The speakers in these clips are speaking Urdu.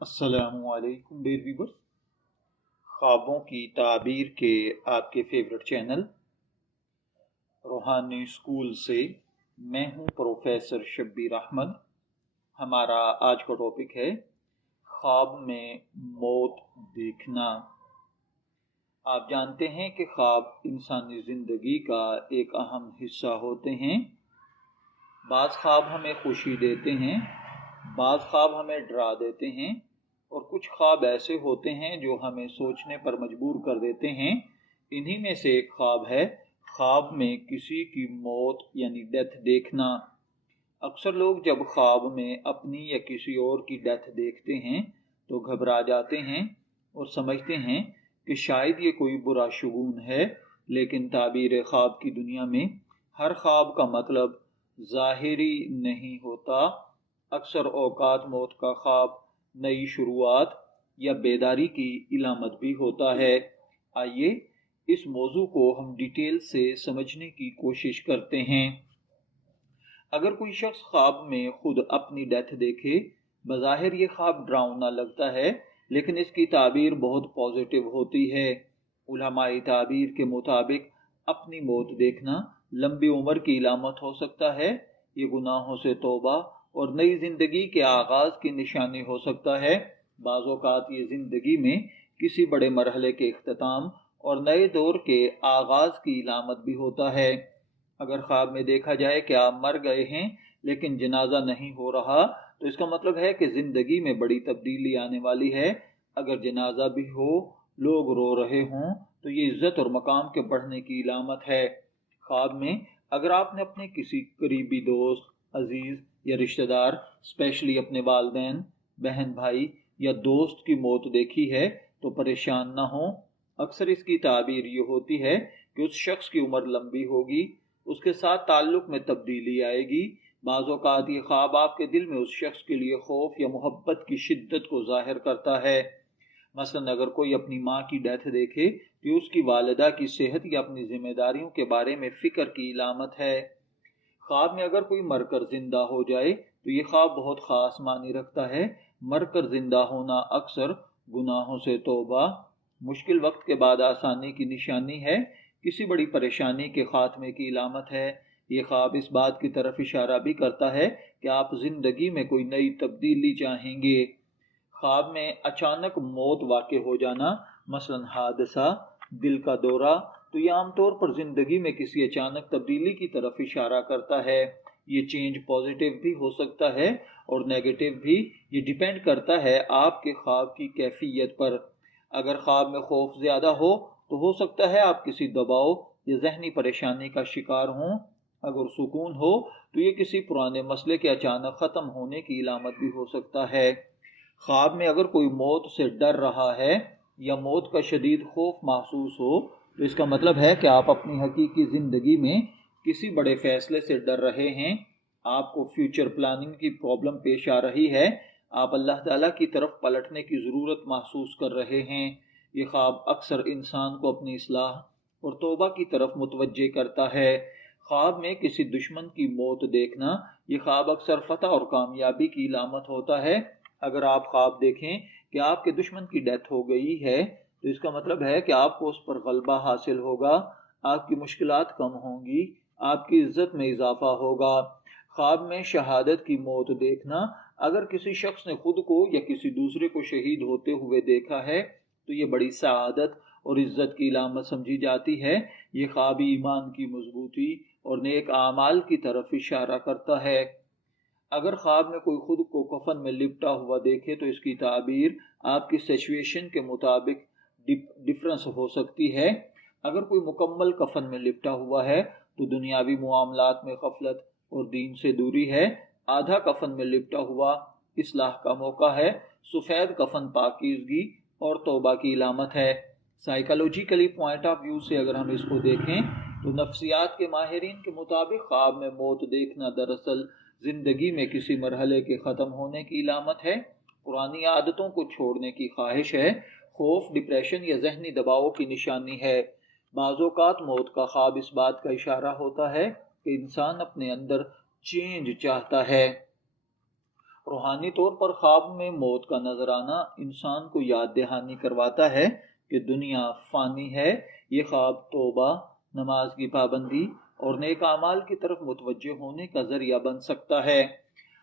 السلام علیکم ڈیئر ویورز، خوابوں کی تعبیر کے آپ کے فیورٹ چینل روحانی اسکول سے میں ہوں پروفیسر شبیر احمد۔ ہمارا آج کا ٹاپک ہے خواب میں موت دیکھنا۔ آپ جانتے ہیں کہ خواب انسانی زندگی کا ایک اہم حصہ ہوتے ہیں۔ بعض خواب ہمیں خوشی دیتے ہیں، بعض خواب ہمیں ڈرا دیتے ہیں، اور کچھ خواب ایسے ہوتے ہیں جو ہمیں سوچنے پر مجبور کر دیتے ہیں۔ انہی میں سے ایک خواب ہے خواب میں کسی کی موت یعنی ڈیتھ دیکھنا۔ اکثر لوگ جب خواب میں اپنی یا کسی اور کی ڈیتھ دیکھتے ہیں تو گھبرا جاتے ہیں اور سمجھتے ہیں کہ شاید یہ کوئی برا شگون ہے، لیکن تعبیر خواب کی دنیا میں ہر خواب کا مطلب ظاہری نہیں ہوتا۔ اکثر اوقات موت کا خواب نئی شروعات یا بیداری کی علامت بھی ہوتا ہے۔ آئیے اس موضوع کو ہم ڈیٹیل سے سمجھنے کی کوشش کرتے ہیں۔ اگر کوئی شخص خواب میں خود اپنی ڈیتھ دیکھے، بظاہر یہ خواب ڈراؤنا لگتا ہے، لیکن اس کی تعبیر بہت پازیٹیو ہوتی ہے۔ علماء تعبیر کے مطابق اپنی موت دیکھنا لمبی عمر کی علامت ہو سکتا ہے، یہ گناہوں سے توبہ اور نئی زندگی کے آغاز کی نشانی ہو سکتا ہے۔ بعض اوقات یہ زندگی میں کسی بڑے مرحلے کے اختتام اور نئے دور کے آغاز کی علامت بھی ہوتا ہے۔ اگر خواب میں دیکھا جائے کہ آپ مر گئے ہیں لیکن جنازہ نہیں ہو رہا تو اس کا مطلب ہے کہ زندگی میں بڑی تبدیلی آنے والی ہے۔ اگر جنازہ بھی ہو، لوگ رو رہے ہوں تو یہ عزت اور مقام کے بڑھنے کی علامت ہے۔ خواب میں اگر آپ نے اپنے کسی قریبی دوست، عزیز یا رشتہ دار، اسپیشلی اپنے والدین، بہن بھائی یا دوست کی موت دیکھی ہے تو پریشان نہ ہوں۔ اکثر اس کی تعبیر یہ ہوتی ہے کہ اس شخص کی عمر لمبی ہوگی، اس کے ساتھ تعلق میں تبدیلی آئے گی۔ بعض اوقات یہ خواب آپ کے دل میں اس شخص کے لیے خوف یا محبت کی شدت کو ظاہر کرتا ہے۔ مثلا اگر کوئی اپنی ماں کی ڈیتھ دیکھے تو اس کی والدہ کی صحت یا اپنی ذمہ داریوں کے بارے میں فکر کی علامت ہے۔ خواب میں اگر کوئی مر کر زندہ ہو جائے تو یہ خواب بہت خاص معنی رکھتا ہے۔ مر کر زندہ ہونا اکثر گناہوں سے توبہ، مشکل وقت کے بعد آسانی کی نشانی ہے، کسی بڑی پریشانی کے خاتمے کی علامت ہے۔ یہ خواب اس بات کی طرف اشارہ بھی کرتا ہے کہ آپ زندگی میں کوئی نئی تبدیلی چاہیں گے۔ خواب میں اچانک موت واقع ہو جانا، مثلا حادثہ، دل کا دورہ، تو یہ عام طور پر زندگی میں کسی اچانک تبدیلی کی طرف اشارہ کرتا ہے۔ یہ چینج پازیٹیو بھی ہو سکتا ہے اور نیگیٹو بھی، یہ ڈیپینڈ کرتا ہے آپ کے خواب کی کیفیت پر۔ اگر خواب میں خوف زیادہ ہو سکتا ہے آپ کسی دباؤ یا ذہنی پریشانی کا شکار ہوں۔ اگر سکون ہو تو یہ کسی پرانے مسئلے کے اچانک ختم ہونے کی علامت بھی ہو سکتا ہے۔ خواب میں اگر کوئی موت سے ڈر رہا ہے یا موت کا شدید خوف محسوس ہو تو اس کا مطلب ہے کہ آپ اپنی حقیقی زندگی میں کسی بڑے فیصلے سے ڈر رہے ہیں، آپ کو فیوچر پلاننگ کی پرابلم پیش آ رہی ہے، آپ اللہ تعالیٰ کی طرف پلٹنے کی ضرورت محسوس کر رہے ہیں۔ یہ خواب اکثر انسان کو اپنی اصلاح اور توبہ کی طرف متوجہ کرتا ہے۔ خواب میں کسی دشمن کی موت دیکھنا، یہ خواب اکثر فتح اور کامیابی کی علامت ہوتا ہے۔ اگر آپ خواب دیکھیں کہ آپ کے دشمن کی ڈیتھ ہو گئی ہے تو اس کا مطلب ہے کہ آپ کو اس پر غلبہ حاصل ہوگا، آپ کی مشکلات کم ہوں گی، آپ کی عزت میں اضافہ ہوگا۔ خواب میں شہادت کی موت دیکھنا، اگر کسی شخص نے خود کو یا کسی دوسرے کو شہید ہوتے ہوئے دیکھا ہے تو یہ بڑی سعادت اور عزت کی علامت سمجھی جاتی ہے۔ یہ خواب ایمان کی مضبوطی اور نیک اعمال کی طرف اشارہ کرتا ہے۔ اگر خواب میں کوئی خود کو کفن میں لپٹا ہوا دیکھے تو اس کی تعبیر آپ کی سچویشن کے مطابق ڈفرنس ہو سکتی ہے۔ اگر کوئی مکمل کفن میں لپٹا ہوا ہے تو دنیاوی معاملات میں غفلت اور دین سے دوری ہے۔ آدھا کفن میں لپٹا ہوا اصلاح کا موقع ہے۔ سفید کفن پاکیزگی اور توبہ کی علامت ہے۔ سائیکالوجیکلی پوائنٹ آف ویو سے اگر ہم اس کو دیکھیں تو نفسیات کے ماہرین کے مطابق خواب میں موت دیکھنا دراصل زندگی میں کسی مرحلے کے ختم ہونے کی علامت ہے، پرانی عادتوں کو چھوڑنے کی خواہش ہے، خوف، ڈپریشن یا ذہنی دباؤ کی نشانی ہے۔ بعض اوقات موت کا خواب اس بات کا اشارہ ہوتا ہے کہ انسان اپنے اندر چینج چاہتا ہے روحانی طور پر خواب میں موت کا نظر آنا انسان کو یاد دہانی کرواتا ہے کہ دنیا فانی ہے۔ یہ خواب توبہ، نماز کی پابندی اور نیک اعمال کی طرف متوجہ ہونے کا ذریعہ بن سکتا ہے۔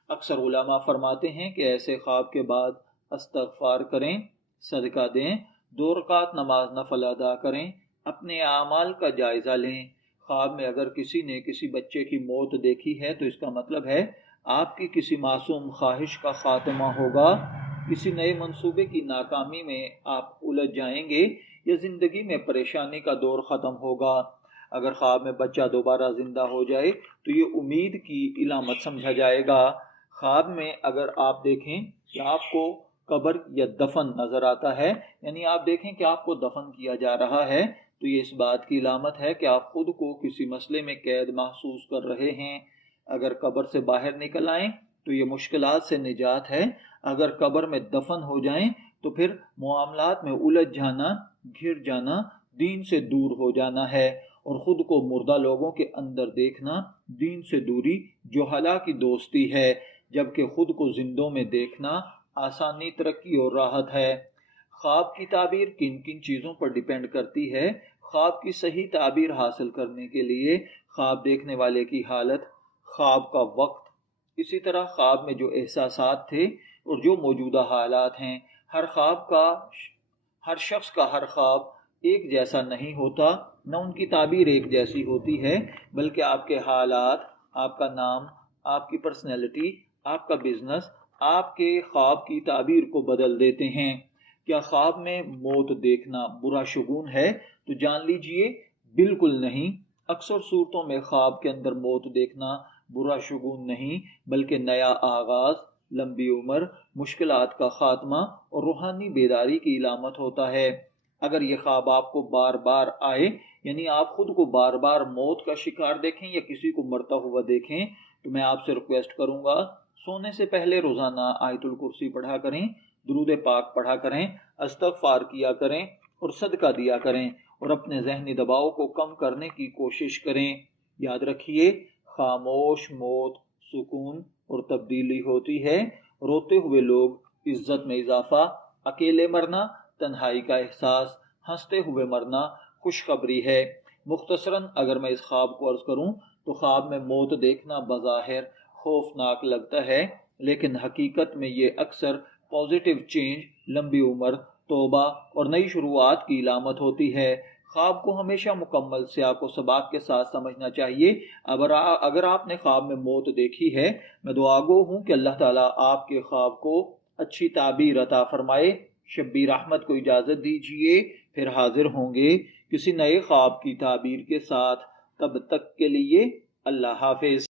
اکثر علماء فرماتے ہیں کہ ایسے خواب کے بعد استغفار کریں، صدقہ دیں، 2 رکعت نماز نفل ادا کریں، اپنے اعمال کا جائزہ لیں۔ خواب میں اگر کسی نے کسی بچے کی موت دیکھی ہے تو اس کا مطلب ہے آپ کی کسی معصوم خواہش کا خاتمہ ہوگا، کسی نئے منصوبے کی ناکامی میں آپ الجھ جائیں گے یا زندگی میں پریشانی کا دور ختم ہوگا۔ اگر خواب میں بچہ دوبارہ زندہ ہو جائے تو یہ امید کی علامت سمجھا جائے گا۔ خواب میں اگر آپ دیکھیں کہ آپ کو قبر یا دفن نظر آتا ہے، یعنی آپ دیکھیں کہ آپ کو دفن کیا جا رہا ہے، تو یہ اس بات کی علامت ہے کہ آپ خود کو کسی مسئلے میں قید محسوس کر رہے ہیں۔ اگر قبر سے باہر نکل آئیں تو یہ مشکلات سے نجات ہے۔ اگر قبر میں دفن ہو جائیں تو پھر معاملات میں الجھ جانا، گھر جانا، دین سے دور ہو جانا ہے، اور خود کو مردہ لوگوں کے اندر دیکھنا دین سے دوری، جہلا کی دوستی ہے، جبکہ خود کو زندوں میں دیکھنا آسانی، ترقی اور راحت ہے۔ خواب کی تعبیر کن کن چیزوں پر ڈیپینڈ کرتی ہے؟ خواب کی صحیح تعبیر حاصل کرنے کے لیے خواب دیکھنے والے کی حالت، خواب کا وقت، اسی طرح خواب میں جو احساسات تھے اور جو موجودہ حالات ہیں۔ ہر شخص کا ہر خواب ایک جیسا نہیں ہوتا، نہ ان کی تعبیر ایک جیسی ہوتی ہے، بلکہ آپ کے حالات، آپ کا نام، آپ کی پرسنالٹی، آپ کا بزنس آپ کے خواب کی تعبیر کو بدل دیتے ہیں۔ کیا خواب میں موت دیکھنا برا شگون ہے؟ تو جان لیجئے بالکل نہیں۔ اکثر صورتوں میں خواب کے اندر موت دیکھنا برا شگون نہیں، بلکہ نیا آغاز، لمبی عمر، مشکلات کا خاتمہ اور روحانی بیداری کی علامت ہوتا ہے۔ اگر یہ خواب آپ کو بار بار آئے، یعنی آپ خود کو بار بار موت کا شکار دیکھیں یا کسی کو مرتا ہوا دیکھیں، تو میں آپ سے ریکویسٹ کروں گا سونے سے پہلے روزانہ آیت الکرسی پڑھا کریں، درود پاک پڑھا کریں، استغفار کیا کریں اور صدقہ دیا کریں، اور اپنے ذہنی دباؤ کو کم کرنے کی کوشش کریں۔ یاد رکھیے، خاموش موت سکون اور تبدیلی ہوتی ہے۔ روتے ہوئے لوگ عزت میں اضافہ، اکیلے مرنا تنہائی کا احساس، ہنستے ہوئے مرنا خوشخبری ہے۔ مختصراً اگر میں اس خواب کو عرض کروں تو خواب میں موت دیکھنا بظاہر خوفناک لگتا ہے، لیکن حقیقت میں یہ اکثر پازیٹیو چینج، لمبی عمر، توبہ اور نئی شروعات کی علامت ہوتی ہے۔ خواب کو ہمیشہ مکمل سیاق و سباق کے ساتھ سمجھنا چاہیے۔ اگر آپ نے خواب میں موت دیکھی ہے، میں دعا گو ہوں کہ اللہ تعالیٰ آپ کے خواب کو اچھی تعبیر عطا فرمائے۔ شبیر احمد کو اجازت دیجیے، پھر حاضر ہوں گے کسی نئے خواب کی تعبیر کے ساتھ۔ تب تک کے لیے اللہ حافظ۔